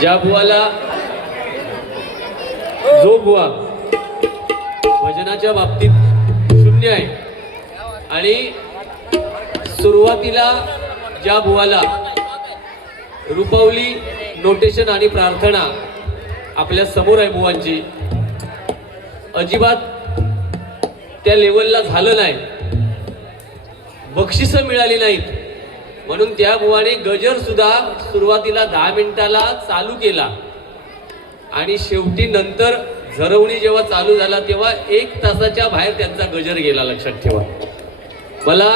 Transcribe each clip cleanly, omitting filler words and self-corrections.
ज्या बुवाला जो बुवा भजनाच्या बाबतीत शून्य आहे आणि सुरुवातीला ज्या बुवाला रुपवली नोटेशन आणि प्रार्थना आपल्या समोर आहे बुवांची, अजिबात त्या लेवलला झालं नाही, बक्षिसं मिळाली नाहीत, म्हणून त्या बुवाने गजर सुद्धा सुरुवातीला 10 मिनिटाला चालू केला आणि शेवटी नंतर झरवणी जेव्हा चालू झाला तेव्हा 1 तासाच्या बाहेर त्यांचा गजर गेला. लक्षात ठेवा. मला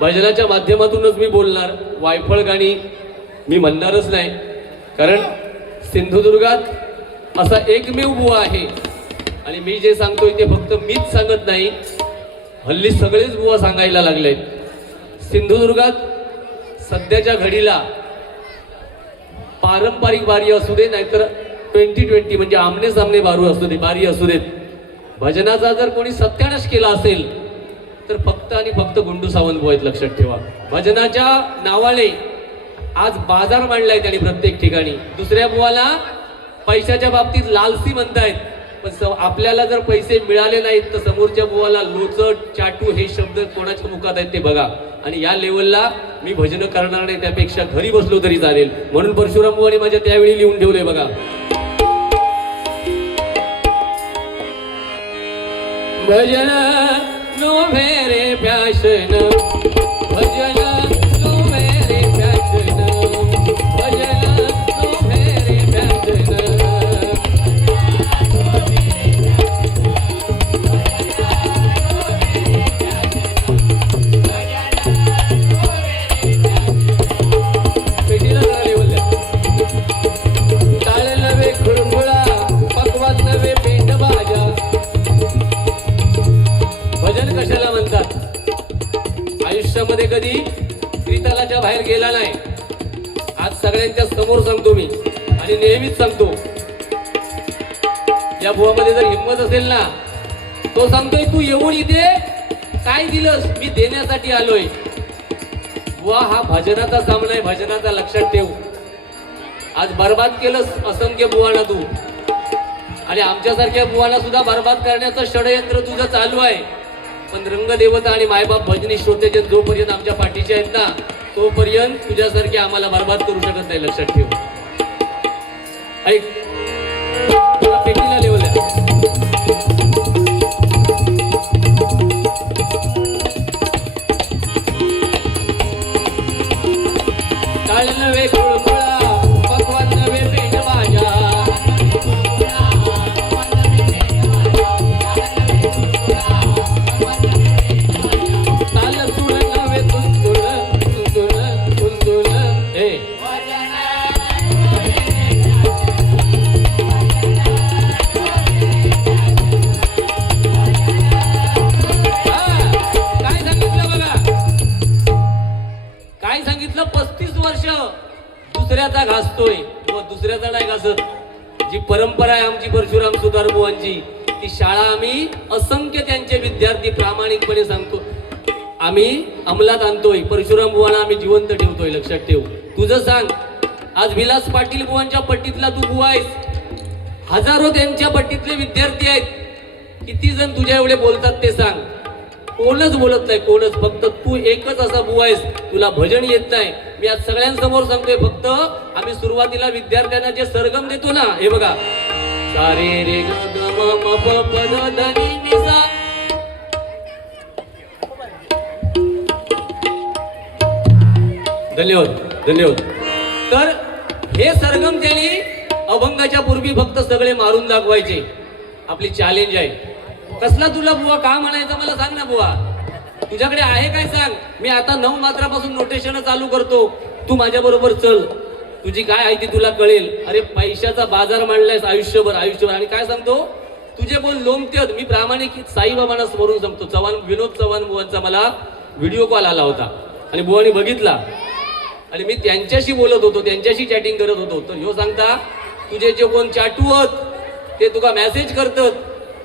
भजनाच्या माध्यमातूनच मी बोलणार, वायफळ गाणी मी म्हणणारच नाही, कारण सिंधुदुर्गात असा एकमेव बुवा आहे आणि मी जे सांगतोय ते फक्त मीच सांगत नाही, हल्ली सगळेच बुवा सांगायला लागलेत. सिंधुदुर्गात सध्याच्या घडीला पारंपरिक बारी असू दे नाहीतर 2020 म्हणजे आमने सामने बारी असू देत, भजनाचा जर कोणी सत्यानाश केला असेल तर फक्त आणि फक्त गुंडू सावंत बुवा आहेत. लक्षात ठेवा. भजनाच्या नावाने आज बाजार मांडलाय त्यांनी प्रत्येक ठिकाणी. दुसऱ्या बुवाला पैशाच्या बाबतीत लालसी म्हणतायत, पण आपल्याला जर पैसे मिळाले नाहीत तर समोरच्या बुवाला लोचट चाटू हे शब्द कोणाच्या मुखात आहेत ते बघा. आणि या लेवलला मी भजन करणार नाही, त्यापेक्षा घरी बसलो तरी चालेल, म्हणून परशुराम बुवाने माझ्या त्यावेळी लिहून ठेवले बघा. भजन नो मेरे प्याशन, भजन नो मेरे प्याशन, भजन नो मेरे प्याशन. कशाला म्हणतात? आयुष्यामध्ये कधी त्रितलाच्या बाहेर गेला नाही. आज सगळ्यांच्या समोर सांगतो मी आणि नेहमीच सांगतो, या बुवामध्ये जर हिंमत असेल ना, तो सांगतोय तू येऊन इथे काय दिलंस, मी देण्यासाठी आलोय. बुवा हा भजनाचा सामना आहे, भजनाचा लक्षात ठेव. आज बर्बाद केलंस असंख्य बुवाना तू, आणि आमच्यासारख्या बुवाना सुद्धा बर्बाद करण्याचं षडयंत्र तुझं चालू आहे. पण रंगदेवता आणि मायबाप भजनी श्रोतेजन जोपर्यंत आमच्या पाठीचे आहेत ना, तोपर्यंत तुझ्यासारखे आम्हाला बर्बाद करू शकत नाही. लक्षात ठेव. ऐक, पेटीला लेवल आहे. काळ नव्हे खुळखुळा, पक्वान नव्हे पेट भाज्या, काय सांगितलं? 35 वर्ष दुसऱ्याचा घासतोय, दुसऱ्याचा नाही घासत. जी परंपरा आहे आमची परशुराम सुतार बुवांची, ती शाळा आम्ही असंख्य त्यांचे विद्यार्थी प्रामाणिकपणे सांगतो आम्ही अंमलात आणतोय. परशुराम बुवांना आम्ही जिवंत ठेवतोय. लक्षात ठेव. तुझं सांग, आज विलास पाटील बुवांच्या पट्टीतला तू बुवा आहेस, हजारो त्यांच्या पट्टीतले विद्यार्थी आहेत. किती जण तुझ्या एवढे बोलतात ते सांग? कोणच बोलत नाही, कोणच. फक्त तू एकच असा बुवा आहेस, तुला भजन येत नाही. मी आज सगळ्यांसमोर सांगतोय, फक्त आम्ही सुरुवातीला विद्यार्थ्यांना जे सरगम देतो ना, हे बघा, सारे रे ग ग म म प प ध ध नि नि सा. धन्यवाद, धन्यवाद. तर हे सरगम त्यांनी अभंगाच्या पूर्वी फक्त सगळे मारून दाखवायचे. आपली चॅलेंज आहे. कसला तुला बुवा का म्हणायचं मला सांग ना बुवा, तुझ्याकडे आहे काय सांग. मी आता 9 मात्रापासून नोटेशन चालू करतो, तू माझ्या बरोबर चल, तुझी काय आहे ती तुला कळेल. अरे पैशाचा बाजार मांडलायस आयुष्यभर आयुष्यभर. आणि काय सांगतो, तुझे बोल लोमतेत. मी प्रामाणिक साईबाबांना समोरून सांगतो. विनोद चव्हाण बुवांचा मला व्हिडिओ कॉल आला होता आणि बुवानी बघितला आणि मी त्यांच्याशी बोलत होतो, त्यांच्याशी चॅटिंग करत होतो. तर ह्यो सांगता, तुझे जे कोण चाटू होत ते तुका मेसेज करतात.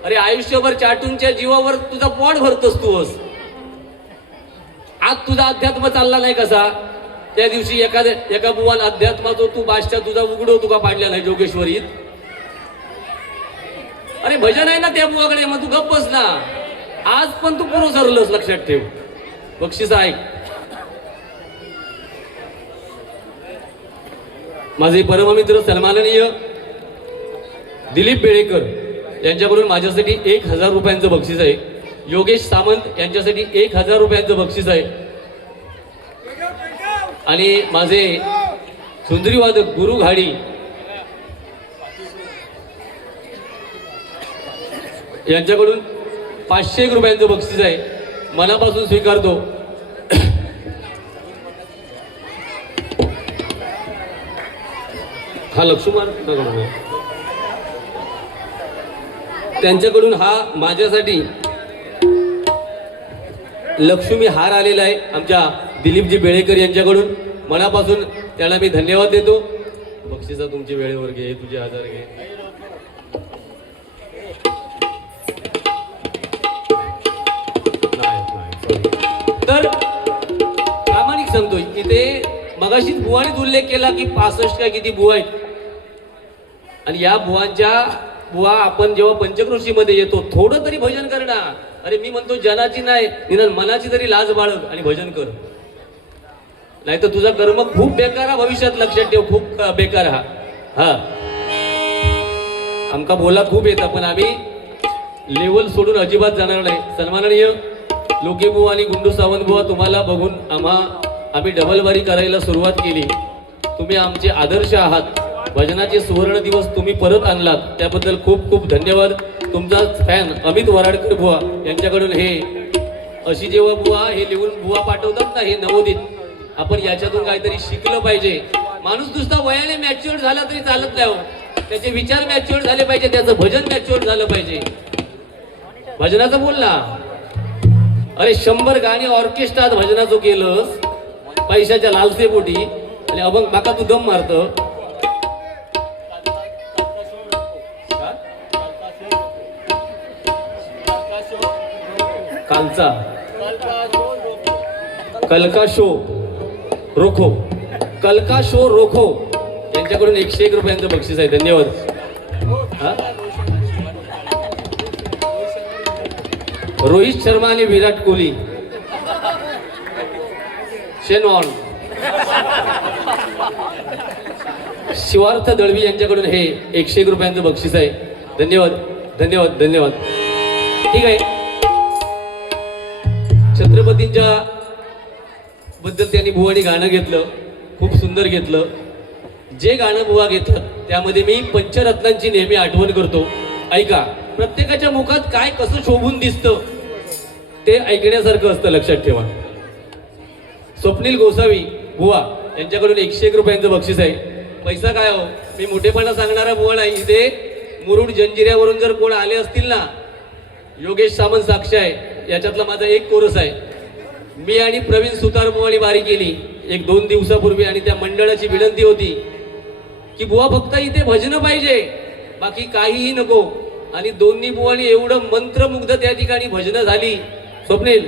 अरे आयुष्यभर चाटूंच्या जीवावर तुझा पोट भरतोस तूस. आज तुझा अध्यात्म चालला नाही कसा? त्या दिवशी एका बुवाला अध्यात्माचो तू बादशाह तुझा उघडो तुका पाडलेला आहे जोगेश्वरीत. अरे भजन आहे ना त्या बुवाकडे, मग तू गप्प बस ना. आज पण तू पुरो सरलस, लक्षात ठेव. बक्षीस ऐक. माझे परममित्र सन्माननीय दिलीप बेळेकर यांच्याकडून माझ्यासाठी 1000 रुपयांचं बक्षीस आहे. योगेश सामंत यांच्यासाठी 1000 रुपयांचं बक्षीस आहे. आणि माझे सुंदरीवादक गुरु घाडी यांच्याकडून 501 रुपयांचं बक्षीस आहे. मनापासून स्वीकारतो. हा लक्ष्मण त्यांच्याकडून हा माझ्यासाठी लक्ष्मी हार आलेला आहे आमच्या दिलीपजी बेळेकर यांच्याकडून. मनापासून त्याला मी धन्यवाद देतो. बक्षिसा तुमची वेळेवर घे, तुझे 1000 घे. तर प्रामाणिक सांगतोय, इथे मगाशीच बुवानीच उल्लेख केला की 65 काय किती बुवा आहेत. आणि या बुवा आपण जेव्हा पंचक्रोशीमध्ये येतो थोडं तरी भजन करणार. अरे मी म्हणतो जनाची नाही, निदान मनाची तरी लाज बाळग आणि भजन कर. नाही तर तुझा कर्म खूप बेकार हा, भविष्यात लक्षात ठेव, खूप बेकार हा. हा आमका बोला खूप येतं, पण आम्ही लेवल सोडून अजिबात जाणार नाही. सन्माननीय लोके बुवा आणि गुंडू सावंत बुवा, तुम्हाला बघून आम्ही डबलबारी करायला सुरुवात केली. तुम्ही आमचे आदर्श आहात. भजनाचे सुवर्ण दिवस तुम्ही परत आणलात, त्याबद्दल खूप खूप धन्यवाद. तुमचा फॅन अमित वराडकर बुवा यांच्याकडून हे अशी जेव्हा बुवा हे लिहून बुवा पाठवतात ना, हे नवोदित, आपण याच्यातून काहीतरी शिकलं पाहिजे. माणूस नुसता वयाने मॅच्युअर झाला तरी चालत नाही हो. त्याचे विचार मॅच्युअर झाले पाहिजे, त्याचं भजन मॅच्युअर झालं पाहिजे. भजनाचं बोल ना. अरे 100 गाणी ऑर्केस्ट्रात भजनाचं केलंस पैशाच्या लालसेपोटी, आणि अभंग माका तू दम मारत. कालचा कलका शो रोखो, कलका शो रोखो यांच्याकडून 101 रुपयांचं बक्षीस आहे. धन्यवाद. रोहित शर्मा आणि विराट कोहली, शेनवॉन, शिवार्थ दळवी यांच्याकडून हे 101 रुपयांचं बक्षीस आहे. धन्यवाद धन्यवाद धन्यवाद. ठीक आहे. छत्रपतींच्या बद्दल त्यांनी बुवानी गाणं घेतलं, खूप सुंदर घेतलं. जे गाणं बुवा घेतलं त्यामध्ये मी पंचरत्नांची नेहमी आठवण करतो. ऐका, प्रत्येकाच्या मुखात काय कसं शोभून दिसतं ते ऐकण्यासारखं असतं, लक्षात ठेवा. स्वप्नील गोसावी बुवा यांच्याकडून 101 रुपयांचं बक्षीस आहे. पैसा काय हो, मी मोठेपणा सांगणारा बुवा नाही. इथे मुरुड जंजिऱ्यावरून जर कोण आले असतील ना, योगेश सामंत साक्ष आहे, याच्यातला माझा एक कोरस आहे. मी आणि प्रवीण सुतार बुवानी बारी केली 1-2 दिवसापूर्वी, आणि त्या मंडळाची विनंती होती की बुवा फक्त इथे भजन पाहिजे, बाकी काहीही नको. आणि दोन्ही बुवानी एवढं मंत्रमुग्ध त्या ठिकाणी भजनं झाली. स्वप्नील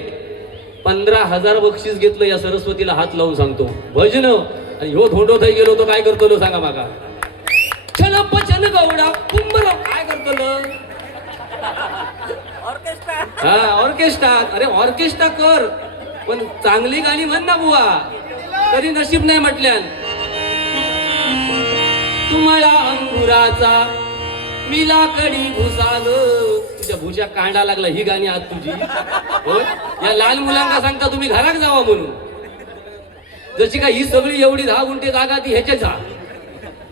15,000 बक्षीस घेतलं या सरस्वतीला हात लावून सांगतो. भजन आणि ह्यो धोंडो थई गेलो तो काय करतो सांगा मागा. छन पचन गौडा कुंभर काय करतो हा ऑर्केस्ट्रा. अरे ऑर्केस्ट्रा कर, पण चांगली गाणी म्हण ना बुवा. तरी नशीब नाही म्हटल्यान. तुम्हाला अंगुराचा मिला कडी घुसाल, तुझ्या भुजा कांडा लागला ही गाणी आज तुझी होय. या लहान मुलांना सांगता तुम्ही घरात जावा म्हणून. जशी का ही सगळी एवढी 10 गुंठे जागा ती ह्याच्या जा.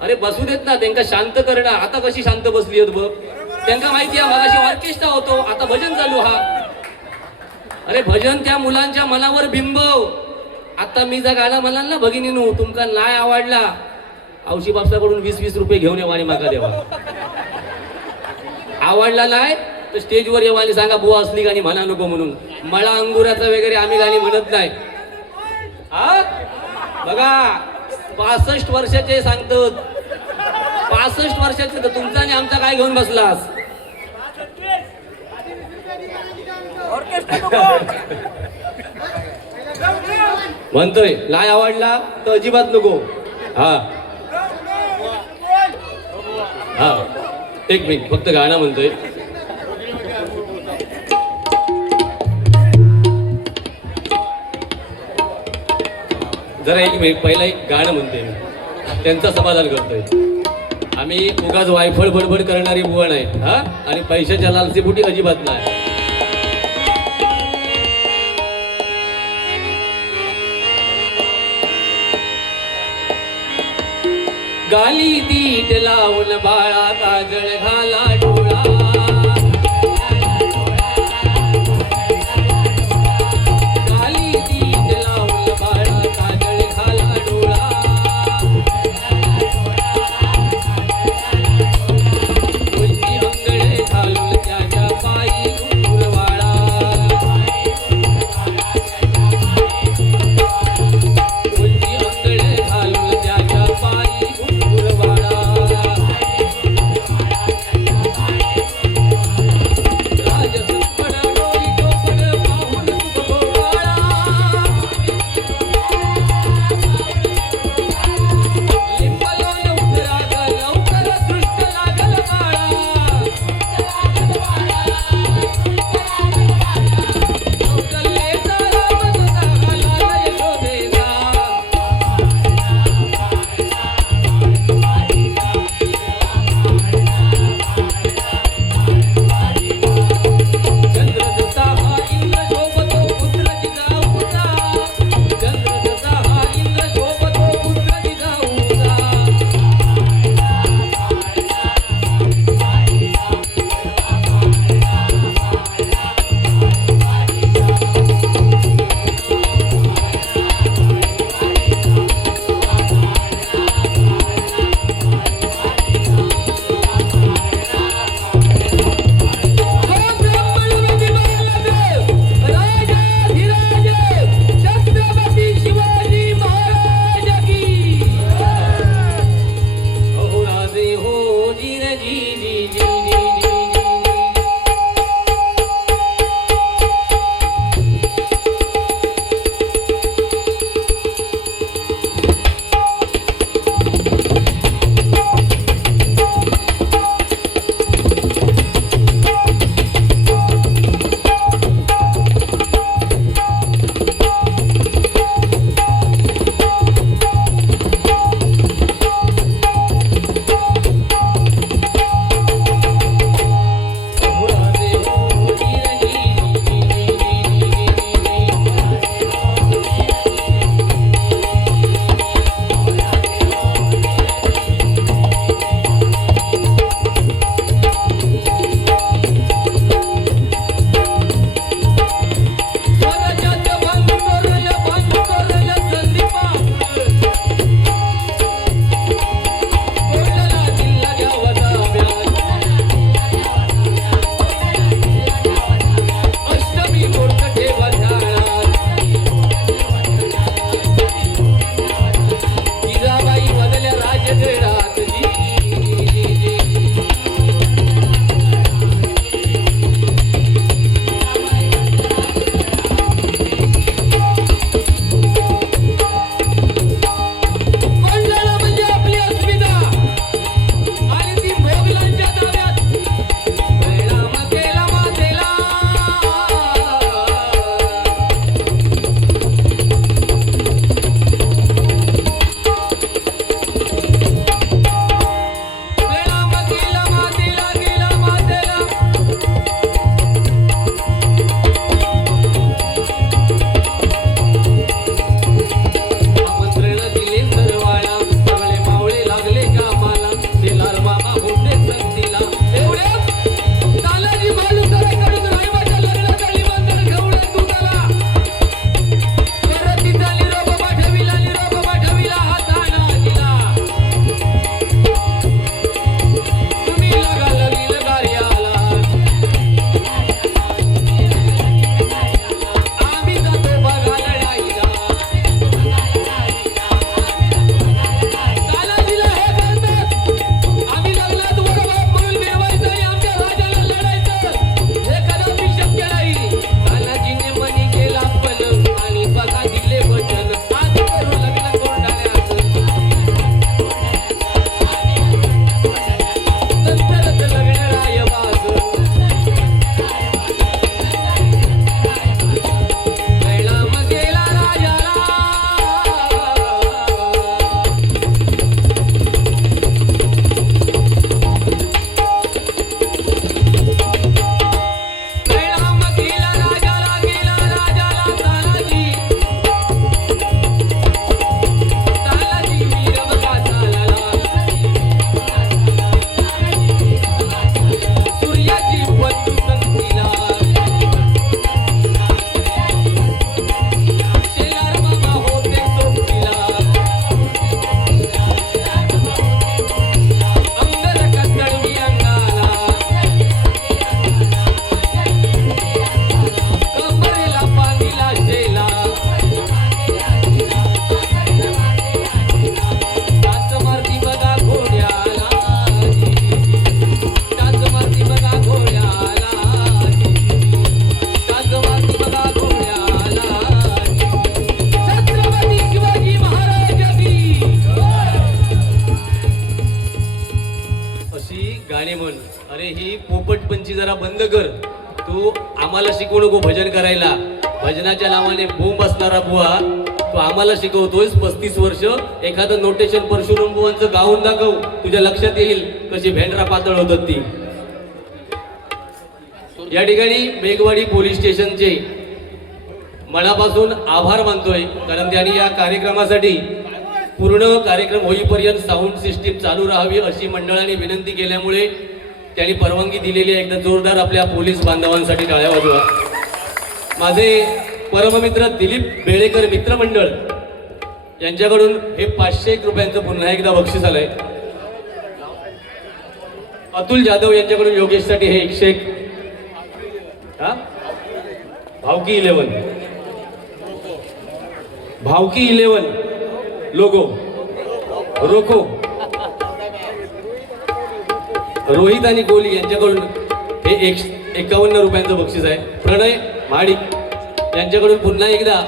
अरे बसू देत ना, त्यांना शांत करणं. आता कशी शांत बसली आहेत बघ. त्यांना माहिती आहे मगाशी ऑर्केस्ट्रा होतो, आता भजन चालू हा. अरे भजन त्या मुलांच्या मनावर बिंबव. आता मी जर गाणं म्हणाल ना भगिनीनो, तुमका नाही आवडला, औशी बापसाकडून 20-20 रुपये घेऊन येवा आणि माका देवा. आवडला नाही तर स्टेजवर येवा आणि सांगा बुवा असली गाणी म्हणा नको म्हणून. मळा अंगुराचा वगैरे आम्ही गाणी म्हणत नाही. हा बघा, 65 वर्षाचे सांगतो, 65 वर्षाचे. तर तुमचा आणि आमचा काय घेऊन बसलास. म्हणतोय नाही आवडला तर अजिबात नको. हा हा एक मिनिट फक्त गाणं म्हणतोय. जरा एक मिनिट पहिला एक गाणं म्हणतोय मी, त्यांचं समाधान करतोय. आम्ही उगाच वायफळ बडबड करणारी बुवा नाही हा, आणि पैशाच्या लालसेपोटी अजिबात नाही. गाली दीट लावून बाळा काजळ घाला डोळा. गाली दीट लावून बाळा काजळ घाला डोळा. तुझी अंगडे घालून त्याच्या पायी घुंगुरवाळा. तुझी अंगडे घालून त्याच्या पायी घुंगुरवाळा. गाणी म्हण. अरे ही पोपटपंची जरा बंद कर. तू आम्हाला शिकवू नको भजन करायला. भजनाच्या नावाने बोंब असणारा बुवा तू आम्हाला शिकवतोयस. 35 वर्ष एखादं नोटेशन परशुराम बुवांचं गाऊन दाखव, तुझ्या लक्षात येईल कशी भेंडरा पातळ होतात ती. या ठिकाणी मेघवाडी पोलीस स्टेशनचे मनापासून आभार मानतोय, कारण त्यांनी या कार्यक्रमासाठी पूर्ण कार्यक्रम होईपर्यंत साऊंड सिस्टीम चालू राहावी अशी मंडळाने विनंती केल्यामुळे त्यांनी परवानगी दिलेली आहे. एकदा जोरदार आपल्या पोलीस बांधवांसाठी टाळ्या वाजवा. माझे परममित्र दिलीप बेळेकर मित्रमंडळ यांच्याकडून हे 501 रुपयांचं पुन्हा एकदा बक्षीस आलंय. अतुल जाधव यांच्याकडून योगेशसाठी हे 101. भावकी 11 लोगो रोको. रोहित आणि कोहली यांच्याकडून हे 51 रुपयांचं बक्षीस आहे. प्रणय महाडिक यांच्याकडून पुन्हा एकदा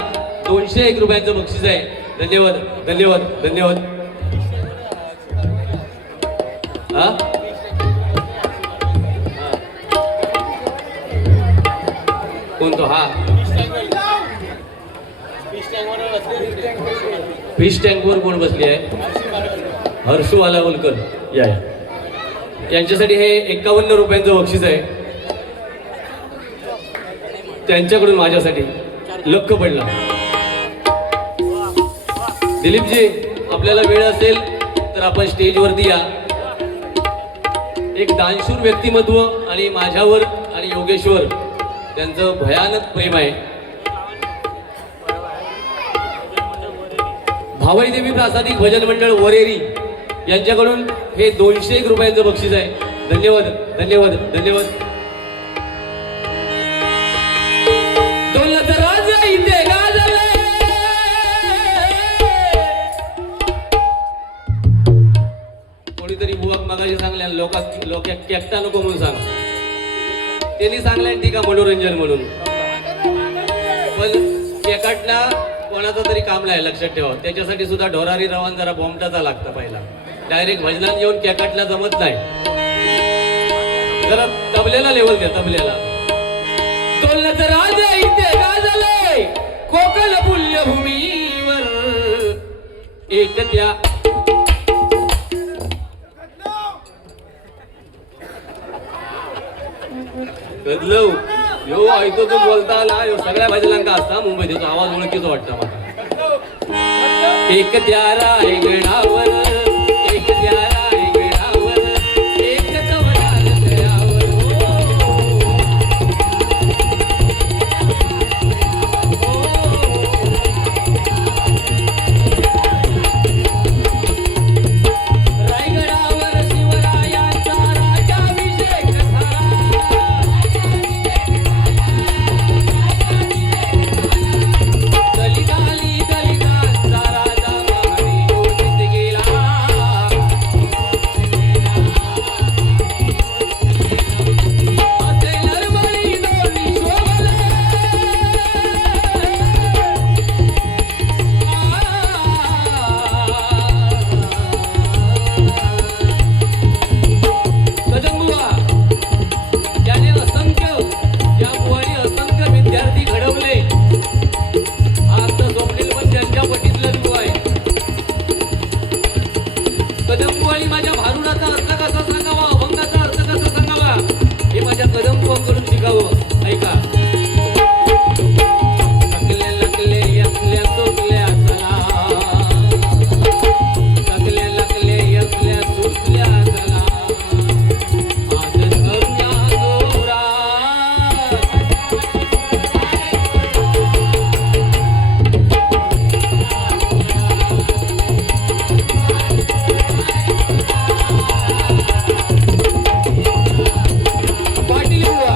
201 रुपयांचं बक्षीस आहे. धन्यवाद धन्यवाद धन्यवाद. कोणतो? हा फिश टँकवर कोण बसली आहे? हर्षू आलावलकर यांच्यासाठी हे 51 रुपयांचं बक्षीस आहे. त्यांच्याकडून माझ्यासाठी लक्क पडला. दिलीपजी आपल्याला वेळ असेल तर आपण स्टेजवरती या. एक दानशूर व्यक्तिमत्व आणि माझ्यावर आणि योगेश्वर त्यांचं भयानक प्रेम आहे. भावई देवी प्रासादिक भजन मंडळ वरेरी यांच्याकडून हे 201 रुपयांचं बक्षीस आहे. धन्यवाद धन्यवाद धन्यवाद. कोणीतरी बुवाक मगाशी सांगल्या लोक केकटा नको म्हणून सांग. त्यांनी सांगल्या ठीक आहे मनोरंजन म्हणून, पण केकाटला कोणाचं तरी काम नाही लक्षात ठेवा. त्याच्यासाठी सुद्धा ढोरारी रवान जरा बॉम्बटाचा लागतं पहिला. डायरेक्ट भजनात येऊन केकाटला जमत नाही. जरा तबल्याला लेवल द्या. तबल्याला तोलनाचं राजा इथे गाजले कोकण पुण्यभूमीवर एक त्या कदलव यो ऐतो तो बोलता आला. यो सगळ्या भजनांका असता मुंबईत याचा आवाज ओळखीचा वाटता मला. एक त्या रायगडावर एक त्या रायगडावर एक तवडार तयावर रायगडावर शिवरायांचा राज्याभिषेक झाला. दलिताली दलितांचा राजा महारी घोषित गेला. असे नरबळी दोन्ही शोभले. कदंबुवा त्याने असंख्य या बुवाने असंख्य विद्यार्थी घडवले. आता स्वप्नील पण त्यांच्या पटीतलं बुवा आहे. कदंबुवाली माझ्या भारुडाचा अर्थ कसा सांगावा, अभंगाचा अर्थ कसा सांगावा हे माझ्या कदंबुवांकडून शिकावं. ऐका. सकले लकले यसल्या सुटल्या चला. सकले लकले यसल्या सुटल्या चला. आज करूया जोरा. पाटील बुवा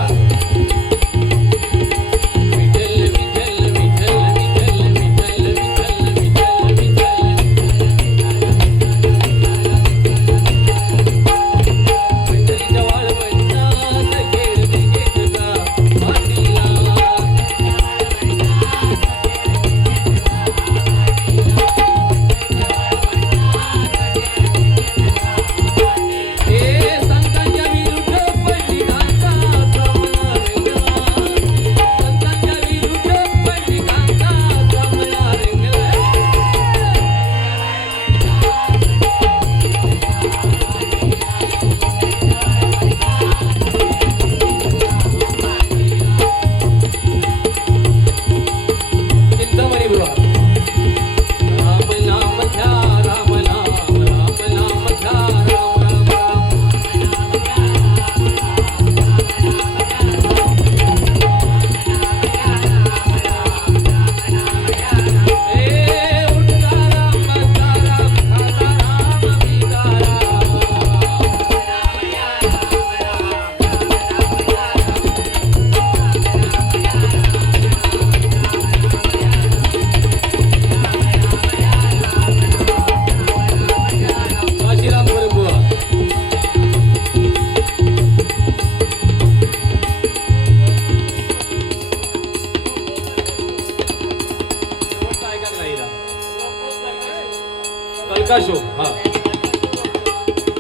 हा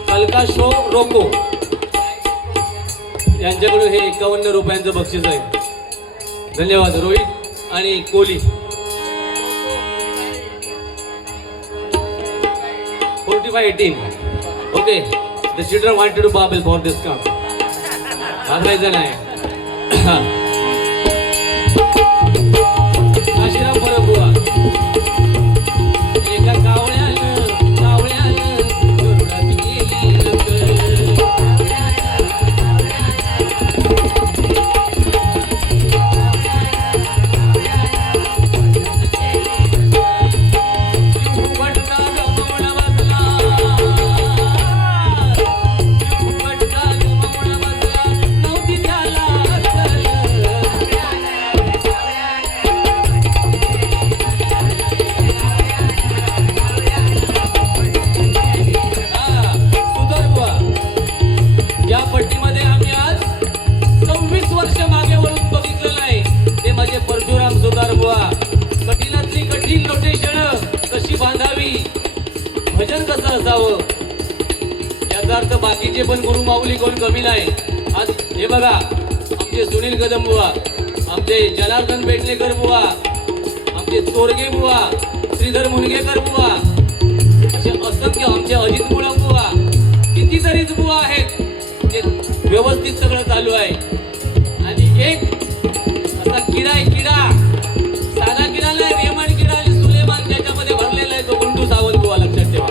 कलका शो रोको यांच्याकडून हे 51 रुपयांचं बक्षीस आहे. धन्यवाद रोहित आणि Kohli. 45-18. Okay the children wanted to babble for this काम. घाबरायचं नाही. काशीराम परब बुवा एका कावळ्यानं गरुडात गेली रंग. या पट्टीमध्ये आम्ही आज 26 वर्ष मागे वळून बघितलं नाही. ते माझे परशुराम सुतार बुवा. कठीणातली कठीण नोटेशन कशी बांधावी, भजन कसं असावं, याचा अर्थ बाकीचे पण गुरु माऊली कोण कमी नाही. आज हे बघा आमचे सुनील कदम बुवा, आमचे जनार्दन पेटलेकर बुवा, आमचे चोरगे बुवा, श्रीधर मुनगेकर बुवा, असे असंख्य आमचे अजित मुळा बुवा, कितीतरीच बुवा आहेत. ते व्यवस्थित सगळं चालू आहे. आणि एक असा किडा आहे, किडा साधा किडा नाही, रेमंड किडा आणि सुलेमान त्याच्यामध्ये भरलेला आहे, तो गुंडू सावंत बुवा. लक्षात ठेवा.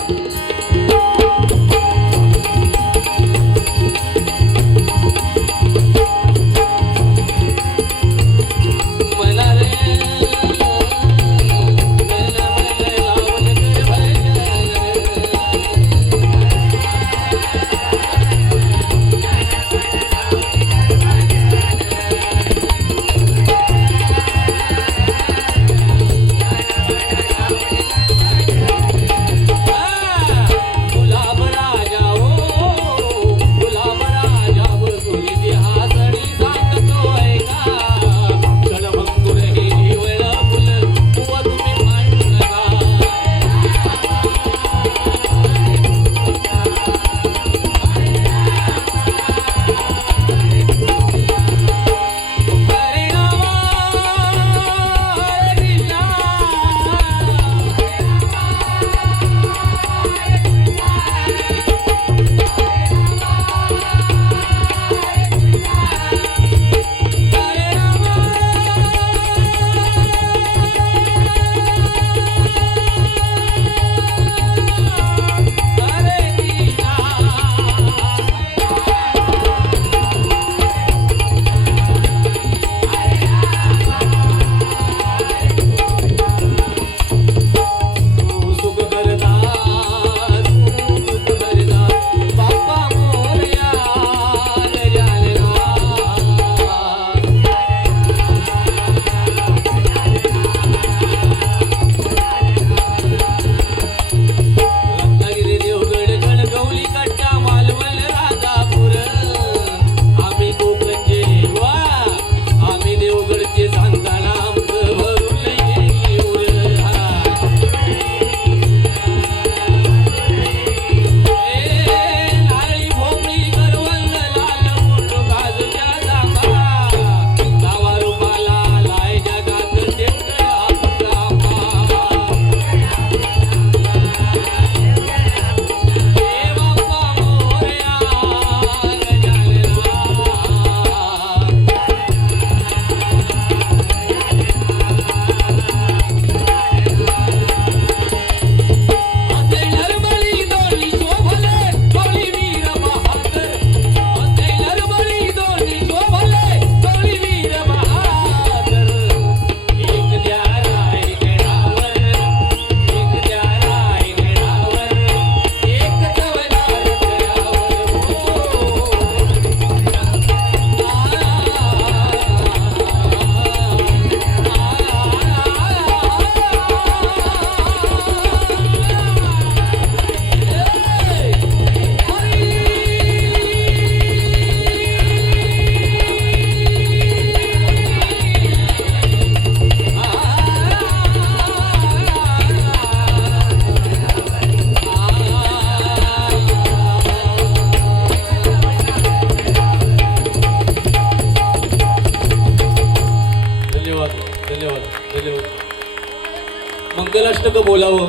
अष्टक बोलावं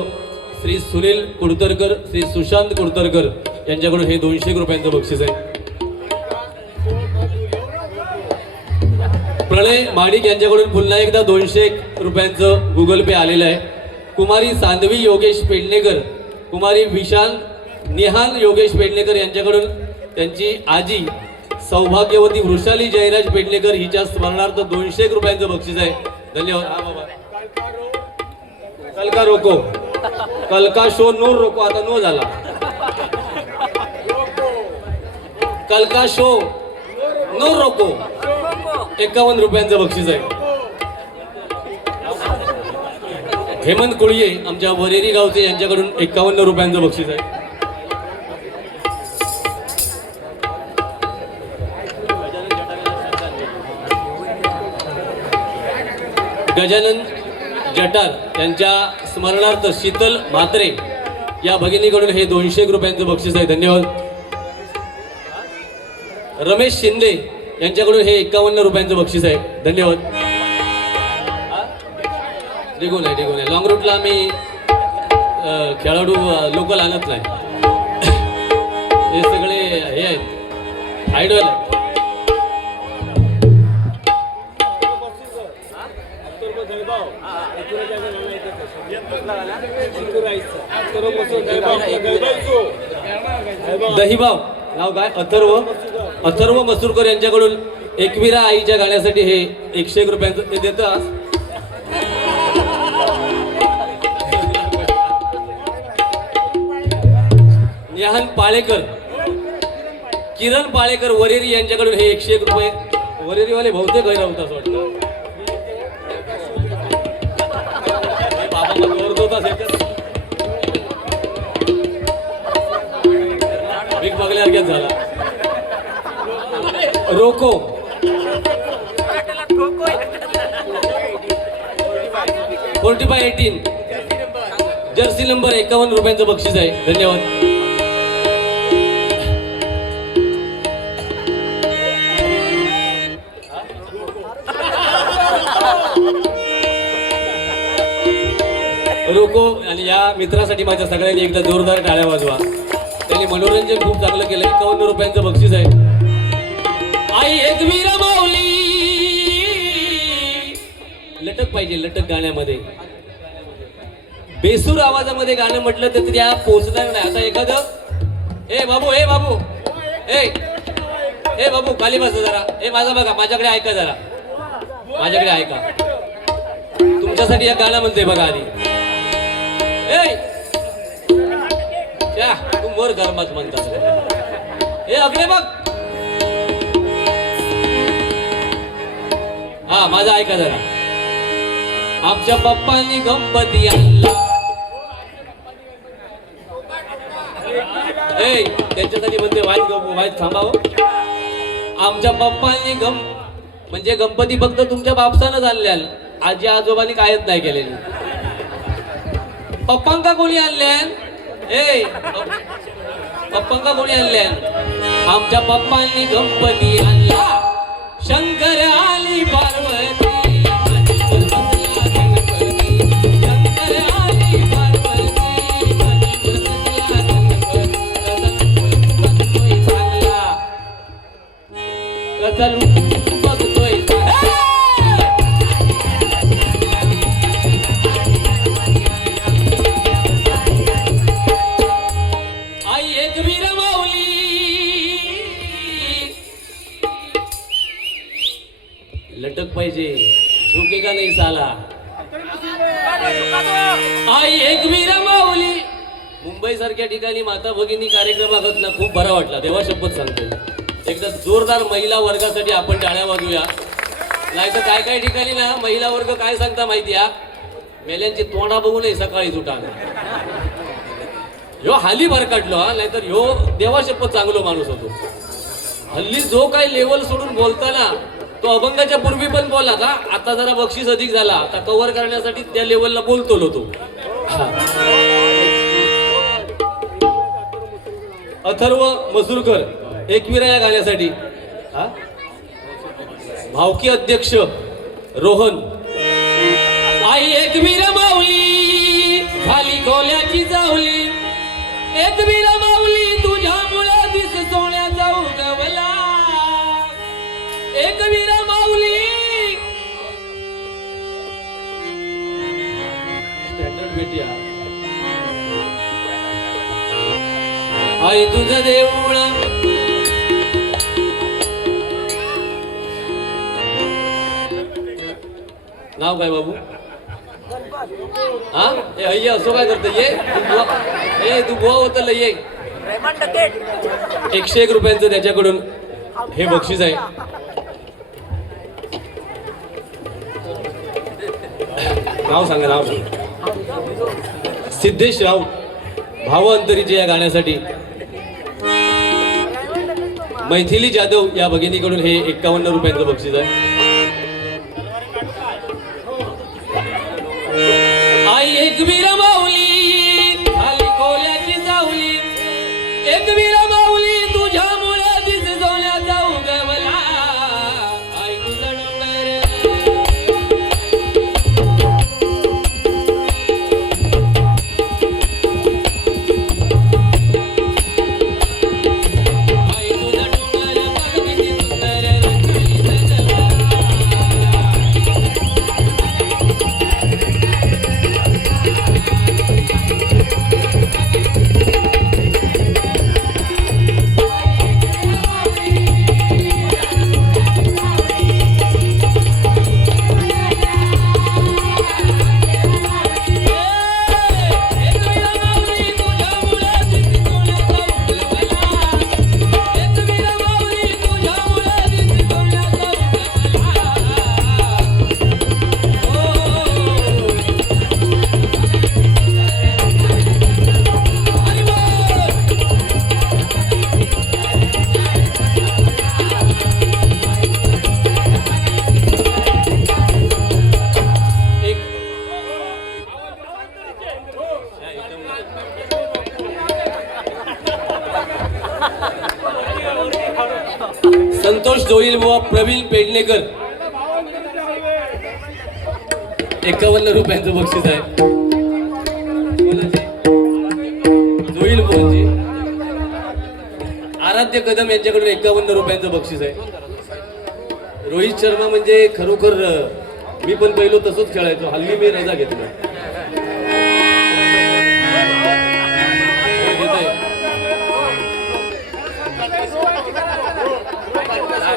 श्री सुनील कुडतरकर, श्री सुशांत कुडतरकर यांच्याकडून हे 200 रुपयांचं बक्षीस आहे. प्रणय माडिक यांच्याकडून पुन्हा एकदा 200 रुपयांचं गुगल पे आलेलं आहे. कुमारी सांधवी योगेश पेडणेकर, कुमारी विशाल निहाल योगेश पेडणेकर यांच्याकडून त्यांची आजी सौभाग्यवती वृषाली जयराज पेडणेकर हिच्या स्मरणार्थ 200 रुपयांचं बक्षीस आहे. धन्यवाद. हा बाबा कलका रोको, कलका शो नो रोको, आता नो झाला. कलका शो नो रोको 51 रुपयांचं बक्षीस आहे. हेमंत कुळये आमच्या वरेरी गावचे यांच्याकडून 51 रुपयांचं बक्षीस आहे. गजानन जटार यांच्या स्मरणार्थ शीतल म्हात्रे या भगिनीकडून हे 200 रुपयांचं बक्षीस आहे. धन्यवाद. रमेश शिंदे यांच्याकडून हे 51 रुपयांचं बक्षीस आहे. धन्यवाद. निघून आहे लॉंग रूटला आम्ही खेळाडू लोकल आणत नाही. हे सगळे हे आहेत आयडॉल आहेत. दहीभाव नाव काय अथर्व मसूरकर यांच्याकडून एकविरा आईच्या गाण्यासाठी हे 101 रुपयांचं ते देतात. निहान पाळेकर, किरण पाळेकर वरेरी यांच्याकडून हे 101 रुपये. वरेरीवाले बहुतेक गैर होता असं वाटतं. बिग बघल्यासारख्याच झाला. रोको 4518 जर्सी नंबर 51 रुपयांचं बक्षीस आहे. धन्यवाद. रोको आणि या मित्रासाठी माझ्या सगळ्यांनी एकदा जोरदार टाळ्या वाजवा. त्यांनी मनोरंजन खूप चांगलं केलं. 51 रुपयांचं बक्षीस आहे. आई एकवीर माऊली लटक पाहिजे. लटक गाण्यामध्ये बेसूर आवाजामध्ये गाणं म्हटलं तर त्या पोचणार नाही. आता एखादं ए बाबू ए बाबू खाली बसा जरा. ए माझा बघा, माझ्याकडे ऐका जरा, माझ्याकडे ऐका. तुमच्यासाठी या गाणं म्हणते बघा आधी. तू मोर गरमात म्हणतात. हे अगले बघ. हा माझा ऐका जरा. आमच्या पप्पांनी गणपती आणला. त्यांच्यासाठी म्हणते वाईट थांबावं. आमच्या पप्पांनी म्हणजे गणपती फक्त तुमच्या बापसानच आणल्या. आजी आजोबांनी कायच नाही केलेली. पप्पांका कोणी आणल्यान? पप्पांका कोणी आणल्यान? आमच्या पप्पांनी गणपती आणला. शंकर आली पार्वती, शंकर आली पार्वती, कसा बघतोय. लटक पाहिजे. झुकेगा नाही साला. आई एकवीरा माऊली. मुंबई सारख्या ठिकाणी माता भगिनी कार्यक्रमात ना खूप बरा वाटला. देवा शपथ सांगतो. एकदा जोरदार महिला वर्गासाठी आपण टाळ्या वाजूया. नाहीतर काय काय ठिकाणी ना महिला वर्ग काय सांगता माहिती आहे? मेल्यांची तोंडा बघूनही सकाळीच उठा. ह्यो हाली भर काढलो हा, नाहीतर ह्यो देवा शपथ चांगलो माणूस होतो. हल्ली जो काही लेवल सोडून बोलताना तो अभंगाच्या पूर्वी पण बोला का, आता जरा बक्षीस अधिक झाला, आता कव्हर करण्यासाठी त्या लेवलला बोलतो तो. अथर्व मसूरकर एकविरा या गाण्यासाठी. भावकी अध्यक्ष रोहन. आई एकवीरा माऊली कोल्याची जावली एक वीरा माऊली तुझ्या मुळा दिस सोन्याचा उगवला एक वीरा माऊली स्टँडर्ड भेटिया आई तुझं देऊळ नाव काय बाबू हा ये असं काय करत ये तू बुवा होत ये 101 रुपयांचं त्याच्याकडून हे बक्षीस आहे नाव सांगा नाव सांगा सिद्धेश राऊत भावांतरीचे या गाण्यासाठी मैथिली जाधव या भगिनीकडून हे 51 रुपयांचं बक्षीस आहे आई एक वीरा माऊली खाली कोल्याची जावली एक वीरा माऊली तुझ्या मुळे दिस सोन्याचा उगवला आई तुझा डोंगर आई तुझा डोंगर बघ किती सुंदर रंगली सजला संतोष जोईल बुवा प्रवीण पेडणेकर 51 रुपयांचं बक्षीस आहे जोईल बुवांची आराध्य कदम यांच्याकडून 51 रुपयांचं बक्षीस आहे रोहित शर्मा म्हणजे खरोखर मी पण पहिलो तसंच खेळायचो हल्ली मी रजा घेतलो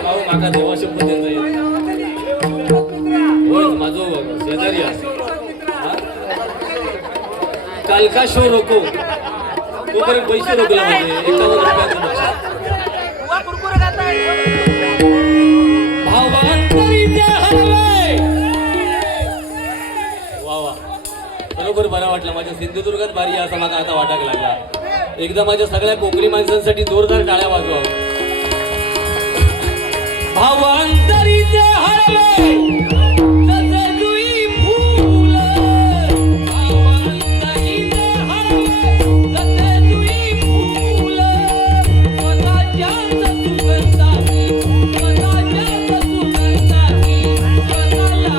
भाऊ माका देवा शपथ माझो शेजारी कालका शो रोको तोपर्यंत पैसे रोखला म्हणजे 51 रुपयांचं वा वा बरोबर बरा वाटला माझ्या सिंधुदुर्गात बारी असा मला आता वाटायला लागला एकदा माझ्या सगळ्या कोकणी माणसांसाठी जोरदार टाळ्या वाजवा भावांतरीचे हरवे जसे जुई फूल भावांतरीचे हरवे जसे जुई फूल स्वतःच्या सुगंधाने स्वतःच्या सुगंधाने स्वतःला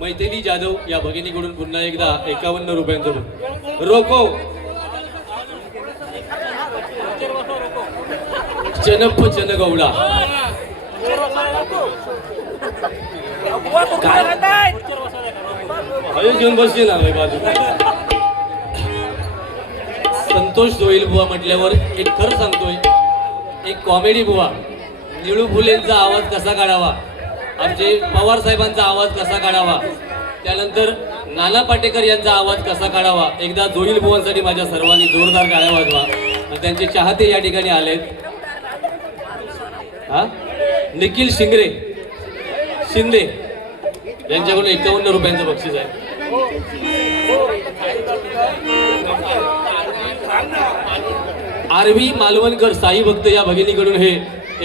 मैथिली जाधव या भगिनीकडून पुन्हा एकदा 51 रुपयांचं रोको चनप्प चनगौडा हवे घेऊन बसली ना बाजू संतोष जोईल बुवा म्हटल्यावर एक खरं सांगतोय, एक कॉमेडी बुवा. निळू फुलेंचा आवाज कसा काढावा, आमचे पवार साहेबांचा आवाज कसा काढावा, त्यानंतर नाना पाटेकर यांचा आवाज कसा काढावा. एकदा जोईल बुवांसाठी माझ्या सर्वांनी जोरदार टाळ्या वाजवा. आणि त्यांचे चाहते या ठिकाणी आलेत. हा, निखिल शिंदे यांच्याकडून 51 रुपयांचं बक्षीस आहे. आरवी मालवणकर साई भक्त या भगिनीकडून हे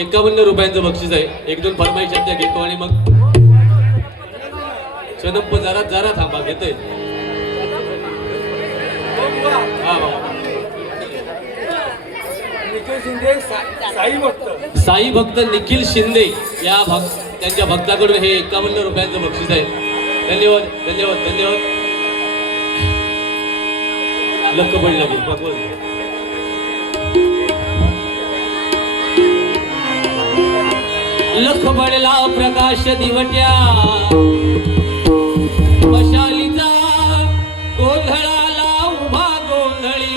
51 रुपयांचं बक्षीस आहे. 1-2 फरमाईश त्या घेतो आणि मग चनप्प जरा थांबा घेतोय. साई भक्त निखिल शिंदे या त्यांच्या भक्ताकडून हे 51 रुपयांचं बक्षीस आहे. धन्यवाद धन्यवाद धन्यवाद. लख बळ लागेल भगवत. लख बळला प्रकाश दिवट्या मशालीचा गोंधळाला उभा गोंधळी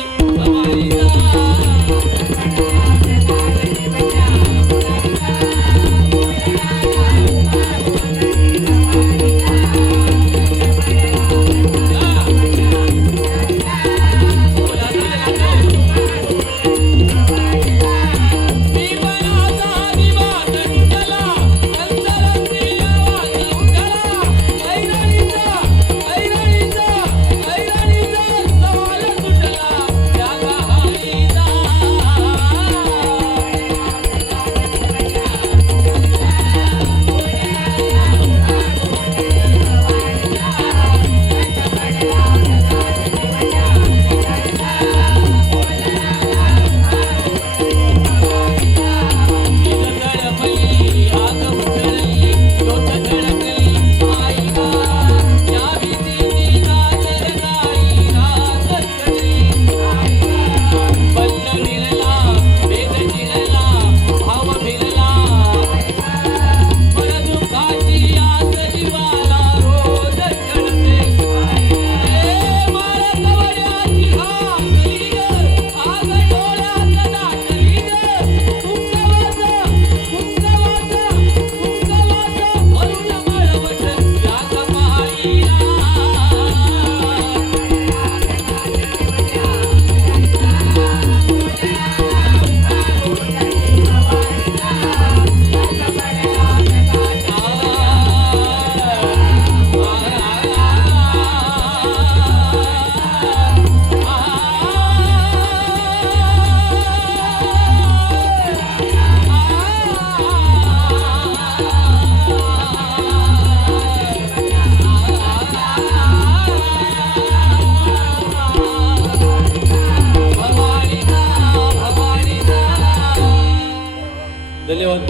धन्यवाद.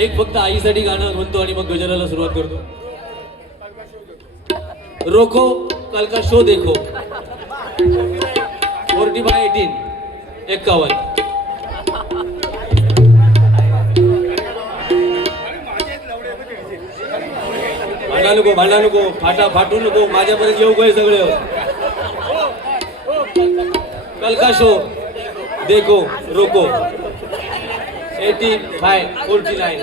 एक फक्त आईसाठी गाणं म्हणतो आणि मग गजराला सुरुवात करतो. रोको कल का शो देखो 40/18 51. भांडा नको फाटू नको माझ्यापर्यंत येऊ काय सगळे. कल का शो देखो रोको 85-49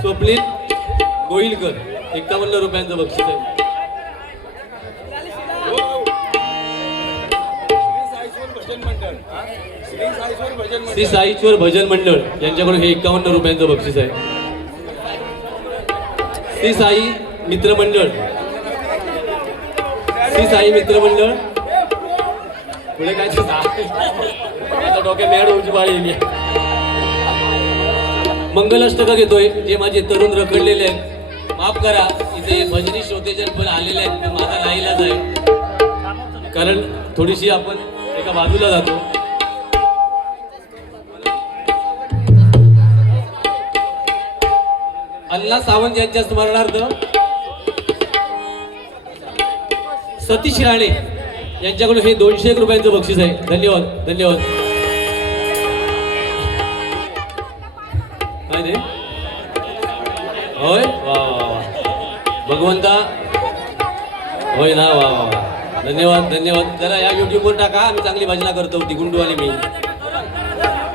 स्वप्नील गोईलकर 51 रुपयांचं बक्षीस आहे. श्री साईश्वर भजन मंडळ यांच्याकडून हे 51 रुपयांचं बक्षीस आहे. श्री साई मित्र मंडळ पुढे काय आता डोक्यात मॅड होऊची बाळी येईल. मंगलाष्टका घेतोय. जे माझे तरुण रखडलेले आहेत माफ करा, इथे भजनी श्रोतेजन पण आलेले आहेत. माझा नाईलाज आहे कारण थोडीशी आपण एका बाजूला जातो. अण्णा सावंत यांच्या स्मरणार्थ सतीश राणे यांच्याकडून हे 201 रुपयांचं बक्षीस आहे. धन्यवाद धन्यवाद. होय वा वा वा भगवंता होय ना, वा वा वा. धन्यवाद धन्यवाद. जरा या युट्यूबवर टाका, आम्ही चांगली भजना करतो ती गुंडू आणि मी.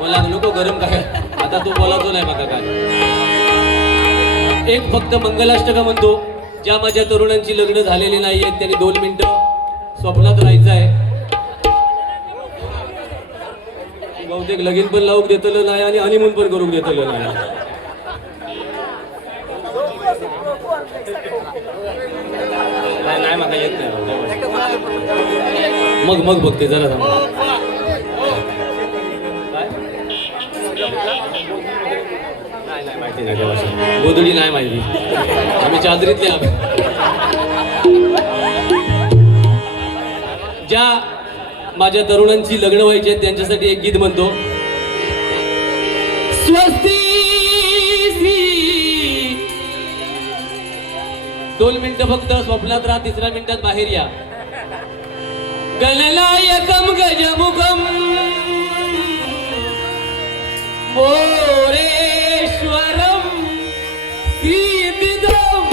मला नको गरम काय, आता तू बोलायचो नाही माका काय. एक फक्त मंगलाष्टका म्हणतो, ज्या माझ्या तरुणांची लग्न झालेली नाही आहेत त्यांनी 2 मिनिटं स्वप्नात राहायचं आहे. बहुतेक लगीन पण लावूक देतलं नाही आणि हनीमून पण करूक देतलं नाही. नाही माका येत नाही. मग बघते जरा थांबा. नाही माहिती नाही देवाची गोधडी नाही माहिती, आम्ही चादरीतले आम्ही. ज्या माझ्या तरुणांची लग्न व्हायची आहेत त्यांच्यासाठी एक गीत म्हणतो. स्वस्ती 2 मिनिटं फक्त स्वप्नात राहा, 3ऱ्या मिनिटात बाहेर या. गणनायकम गजमुखम मोरेश्वरम सीदिदम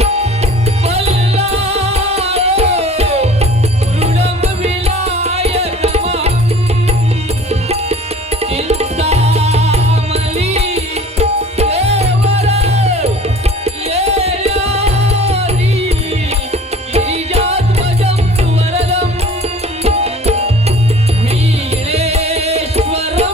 पल्लारो रुडम विलायकमं चिंतामणी देवर येयारी गिरिजात्मजं सुवरदं वीरेश्वरं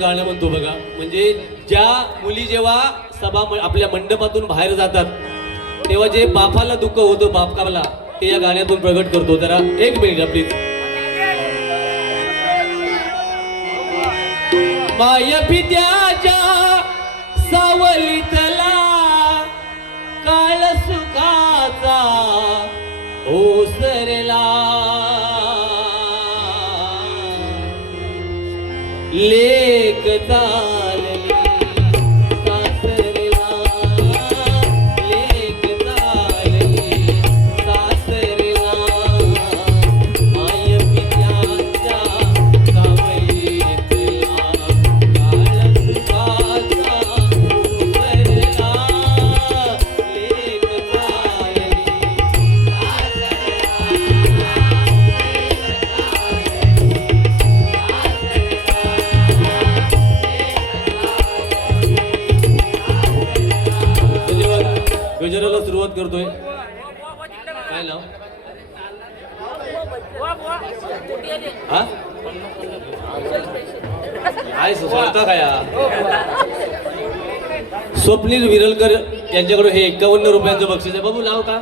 गाणं म्हणतो बघा. म्हणजे ज्या मुली जेव्हा आपल्या मंडपातून बाहेर जातात तेव्हा जे बापाला दुःख होतं बापकाला ते या गाण्यातून प्रगट करतो. जरा 1 मिनिट प्लीज. माय पित्याच्या सावलीतला काळ सुखाचा ओसरला लेक चालली सासरला लेक चालली सासरला माय पित्याच्या सावलीतला काळ सुखाचा ओसरला लेक चालली गजराला सुरुवात करतोय. काय नाव? हा काय स्वतः काय स्वप्नील विरलकर यांच्याकडून हे 51 रुपयांचं बक्षीस आहे. बाबू नाव का?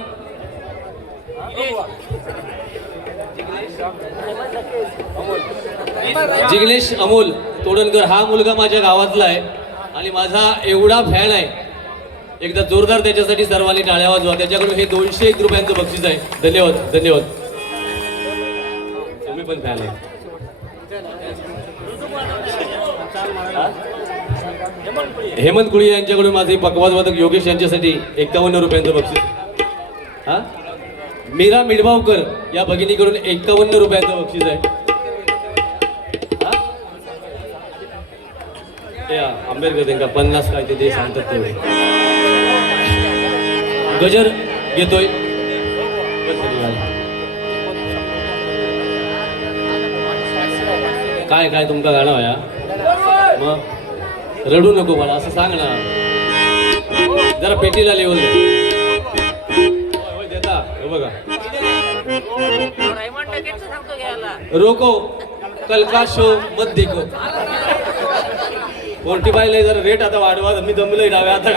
जिग्नेश अमोल तोडणकर. हा मुलगा माझ्या गावातला आहे आणि माझा एवढा फॅन आहे. एकदा जोरदार त्याच्यासाठी सर्वांनी टाळ्या वाजवा. त्याच्याकडून हे 201 रुपयांचं बक्षीस आहे. धन्यवाद धन्यवाद. तुम्ही पण फॅन आहे. हेमंत कुळी यांच्याकडून माझे पकवाजवादक योगेश यांच्यासाठी 51 रुपयांचं बक्षीस. हा मीरा मिडभावकर या भगिनीकडून 51 रुपयांचं बक्षीस आहे. आंबेडकर त्यांना 50 काय ते सांगतात तेवढे. गजर घेतोय. काय काय तुमका गाणं या मग रडू नको बाळा असं सांग ना. जरा पेटीला लेवल दे. होय, देता हे बघा. रोको कल का शो मत देखो. 45 जरा रेट आता वाढवा. मी दमलोय डाव्या आता.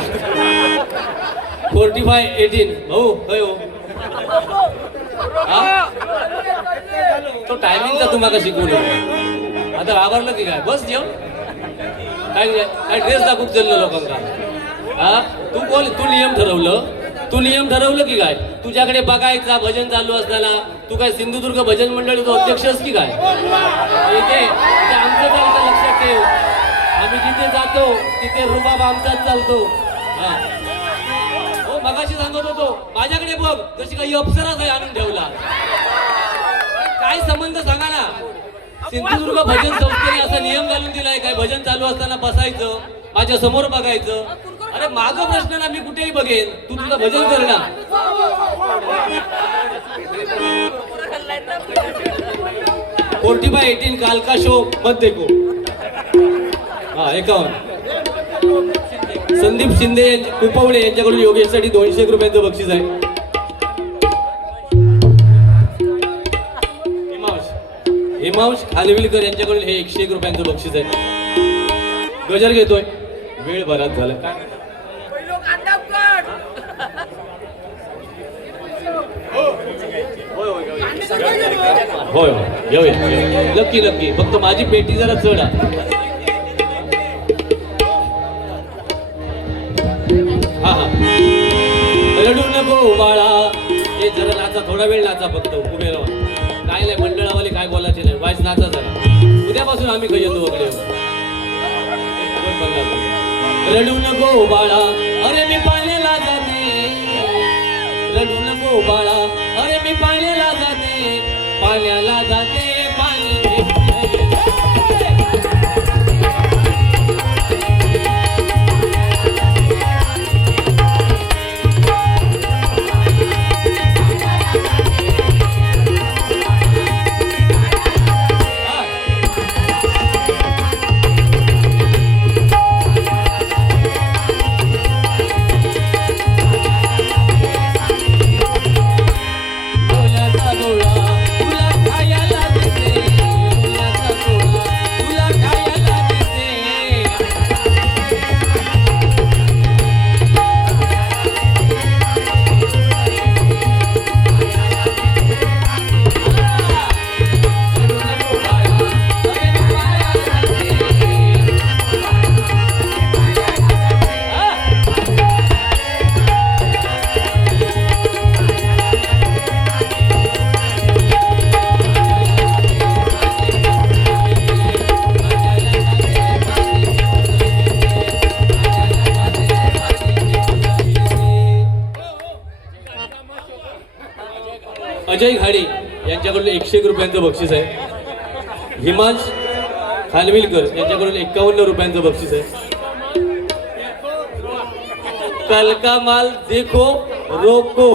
45-18 भाऊ होय हो. हा? तो टायमिंगचा तुम्हाला शिकवलं. आता घाबरलं की काय? बस जेव. काय काय ड्रेस दाखवून चाललो लोकांना. हा तू बोल. तू नियम ठरवलं की काय? तुझ्याकडे बघायचा भजन चालू असताना तू काय सिंधुदुर्ग भजन मंडळीचा अध्यक्षच की काय? इथे आमचं चालतं लक्षात ठेव. आम्ही जिथे जातो तिथे रुबाब आमचाच चालतो. हा हो मगाशी सांगत होतो माझ्याकडे बघ कशी काही अप्सराच आहे आणून ठेवला. काय संबंध सांगा ना. सिंधुदुर्ग भजन संस्थेने असा नियम घालून दिलाय काय? भजन चालू असताना बसायचं, माझ्या समोर बघायचं. अरे माग प्रश्न ना मी कुठेही बघेन, तू तुझं भजन कर ना. 45-18 काल का शो मत देखो. हा 51. संदीप शिंदे कुपवडे यांच्याकडून योगेशसाठी 200 रुपयांचं बक्षीस आहे. हिमांश खानविलकर यांच्याकडून हे 101 रुपयांचं बक्षीस आहे. गजर घेतोय. वेळ बराच झाला. होय होय नक्की नक्की. फक्त माझी पेटी जरा चढ. हा हा रडू नको बाळा. हे जरा नाचा, थोडा वेळ नाचा फक्त. उभे राहा. काय नाही मंडळावाले काय बोलायचे नाही. वाईस नाचा जरा. उद्यापासून आम्ही काही येतो वगैरे. रडू नको बाळा अरे मी पाण्याला जाते. रडू नको बाळा अरे मी पाण्याला जाते. पाण्याला जाते पाणी अजय घाडी यांच्याकडून 101 रुपयांचं बक्षीस आहे. हिमांश खानविलकर यांच्याकडून 51 रुपयांचं बक्षीस आहे. कल का माल देखो रोको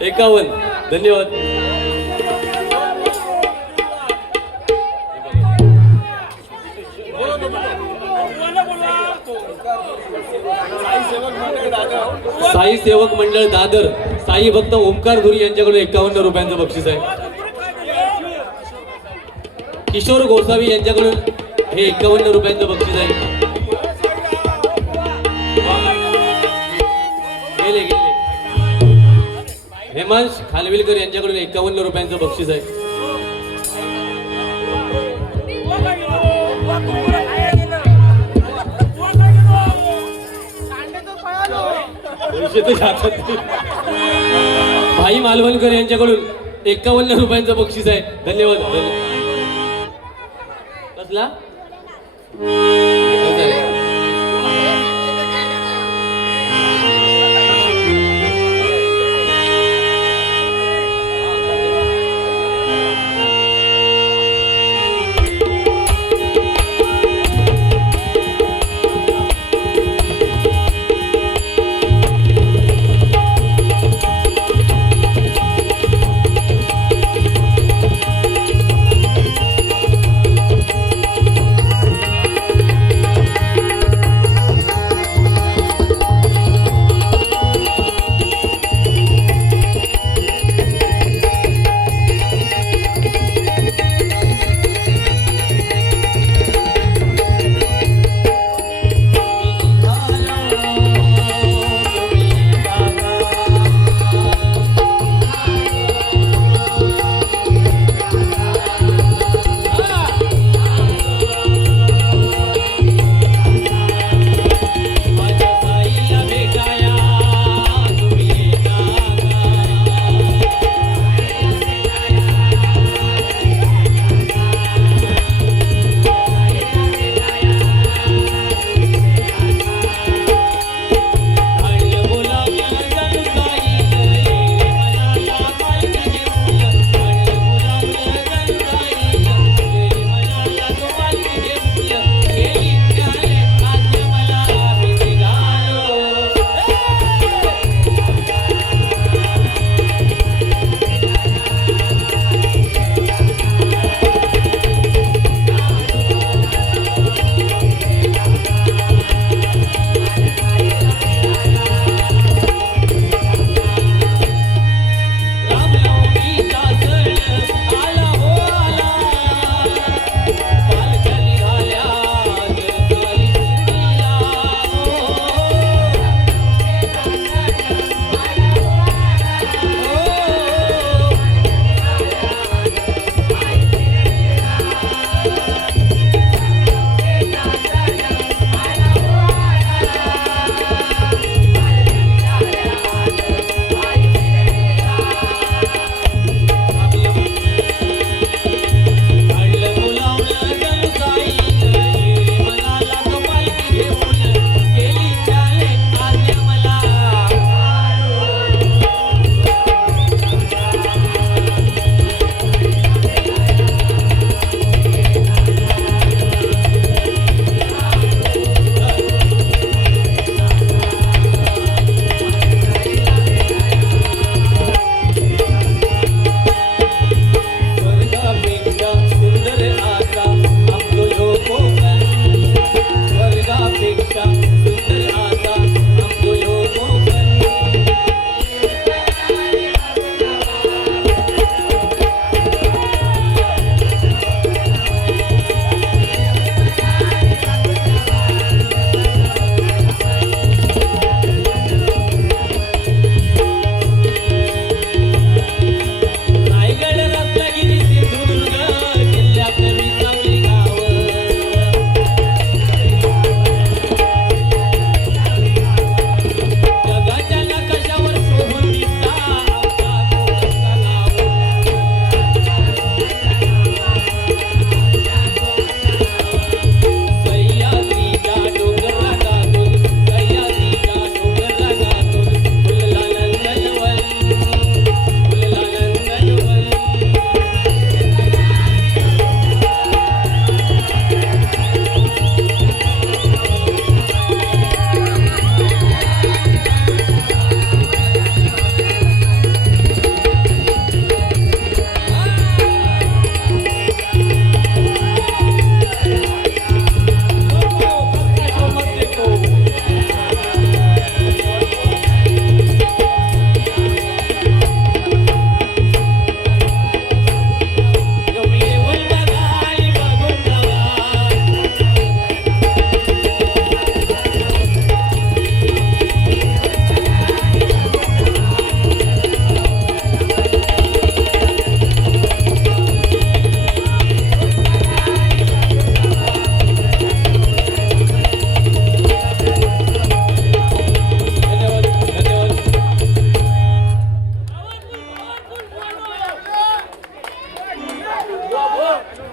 51. धन्यवाद. साई सेवक मंडळ दादर साई भक्त ओमकार धुरी यांच्याकडून 51 रुपयांचं बक्षीस आहे. किशोर गोसावी यांच्याकडून हे 51 रुपयांचं बक्षीस आहे. गेले हेमांश खानविलकर यांच्याकडून 51 रुपयांचं बक्षीस आहे. भाई मालवणकर यांच्याकडून 51 रुपयांचं बक्षीस आहे. धन्यवाद. कसला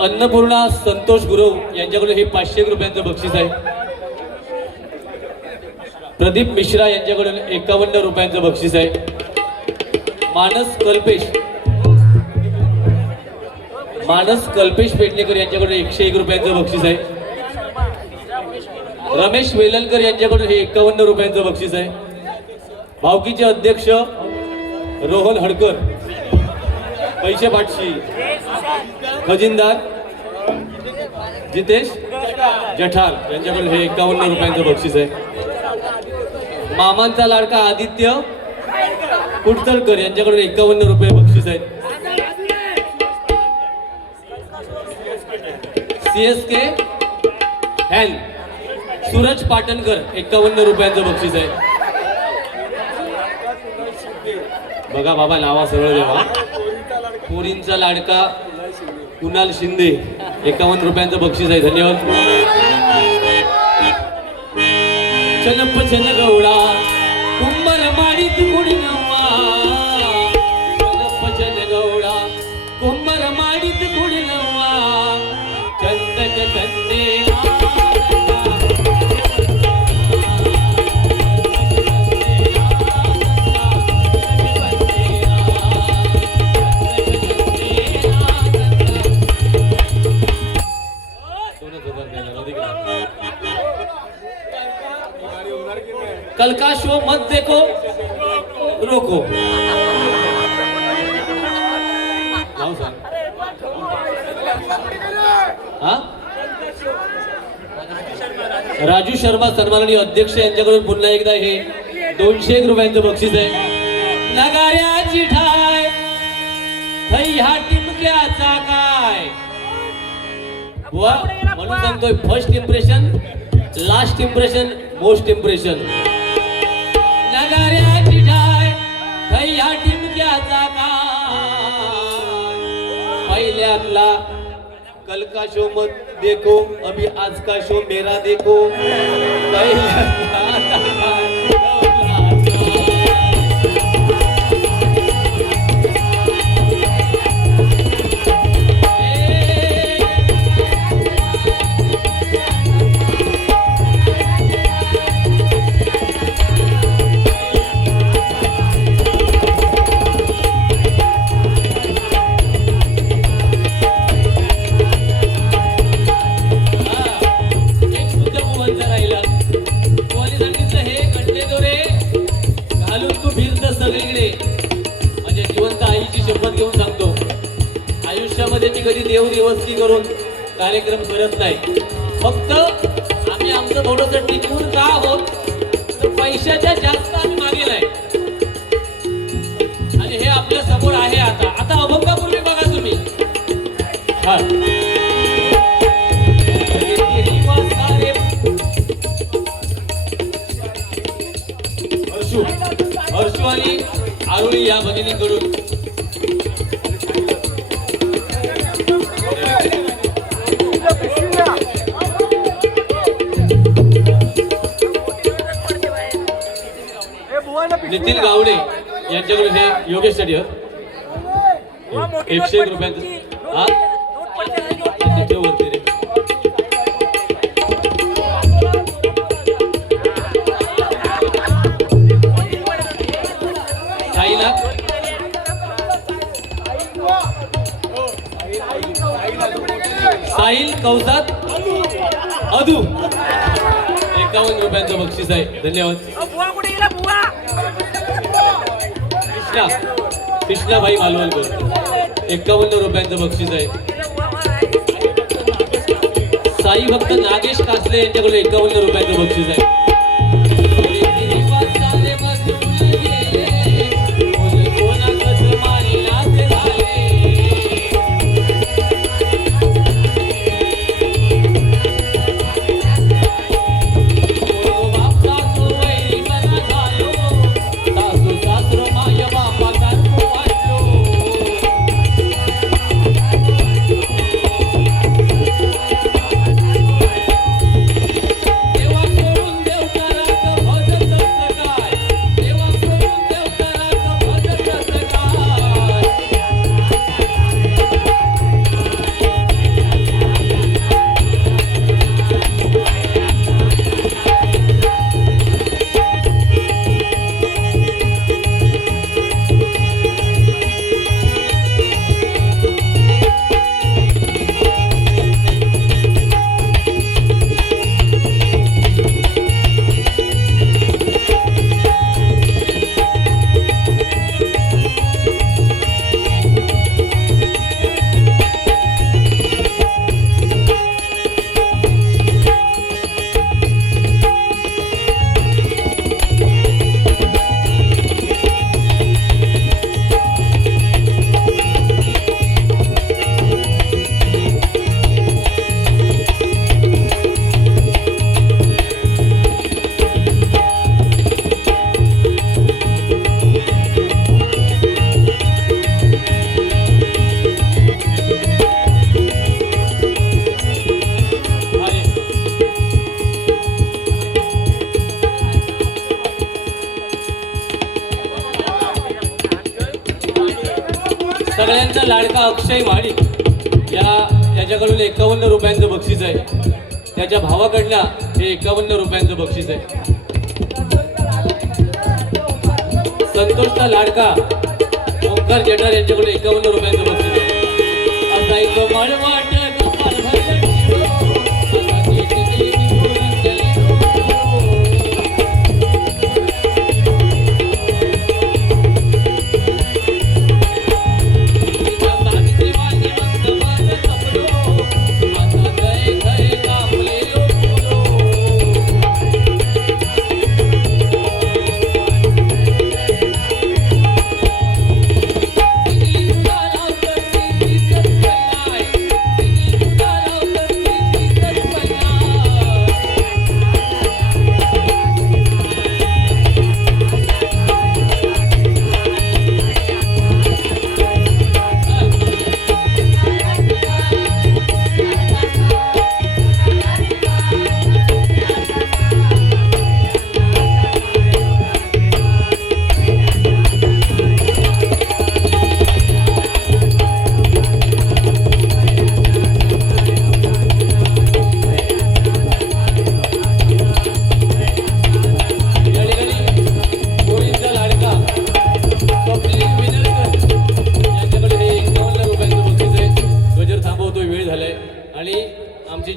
अन्नपूर्णा संतोष गुरव यांच्याकडून हे 500 रुपयांचं बक्षीस आहे. प्रदीप मिश्रा यांच्याकडून 51 रुपयांचं बक्षीस आहे. मानस कल्पेश पेडणेकर यांच्याकडून 101 रुपयांचं बक्षीस आहे. रमेश वेलणकर यांच्याकडून हे 51 रुपयांचं बक्षीस आहे. भावकीचे अध्यक्ष रोहन हडकर, पैसे पाटशी, खजिनदार जितेश जठार यांच्याकडून हे 51 रुपयांचं बक्षीस आहे. मामांचा लाडका आदित्य कुडतळकर यांच्याकडून 51 रुपये बक्षीस आहेत. CSK हॅन सूरज पाटणकर 51 रुपयांचं बक्षीस आहे. बघा बाबा, नावा सरळ देवा. पोरींचा लाडका कुणाल शिंदे 51 रुपयांचं बक्षीस आहे. धन्यवाद. चनप चन गौडा कुंभर माडीत कुडी नवा, चनप चन गौडा कुंभर माडीत कुडी नवा, चंदक चंदे कल का शो मत देखो रोको. राजू शर्मा सन्माननीय अध्यक्ष यांच्याकडून पुन्हा एकदा हे 201 रुपयांचं बक्षीस आहे. नगाऱ्याची ठाय थई हा टिमक्याचा काय बुवा म्हणून सांगतोय. First impression, last impression, most impression. नगाऱ्याची ठाय थई हा टिमक्याचा काय, पहिल्यातला कल का शो मत देखो, अभी आज का शो मेरा देखो. म्हणजे जिवंत आईची शपथ घेऊन सांगतो, आयुष्यामध्ये मी कधी देव दिवसती करून कार्यक्रम करत नाही. फक्त आम्ही आमचं थोडंसं टिकवून का आहोत तर पैशाच्या जास्त आम्ही मागे नाही. आणि हे आपल्या समोर आहे. आता अभंगापूर्वी बघा तुम्ही. हर्षू आणि आरुळी या भगिनीकडून नितीन गावडे यांच्याकडून हे योगेश स्टडिओ 101 रुपयांचं. वरती रे साहिल कौसात अदू 51 रुपयांचं बक्षीस आहे. धन्यवाद. कृष्णाभाई मालवणकर 51 रुपयांचं बक्षीस आहे. साई भक्त नागेश कासले यांच्याकडून 51 रुपयांचं बक्षीस आहे. देवा सोडून देव सगळ्यांचा लाडका अक्षय माळी याच्याकडून 51 रुपयांचं बक्षीस आहे. त्याच्या भावाकडनं हे 51 रुपयांचं बक्षीस आहे. संतोषचा लाडका ओंकार जेठार यांच्याकडून 51 रुपयांचं बक्षीस आहे. आता इथं मळवाट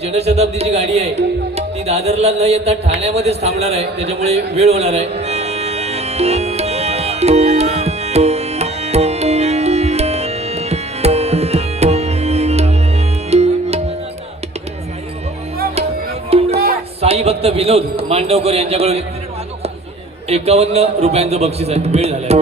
जनशताब्दीची गाडी आहे ती दादरला न येता ठाण्यामध्येच थांबणार आहे. त्याच्यामुळे वेळ होणार आहे. साई भक्त विनोद मांडवकर यांच्याकडून 51 रुपयांचं बक्षीस आहे. वेळ झालाय.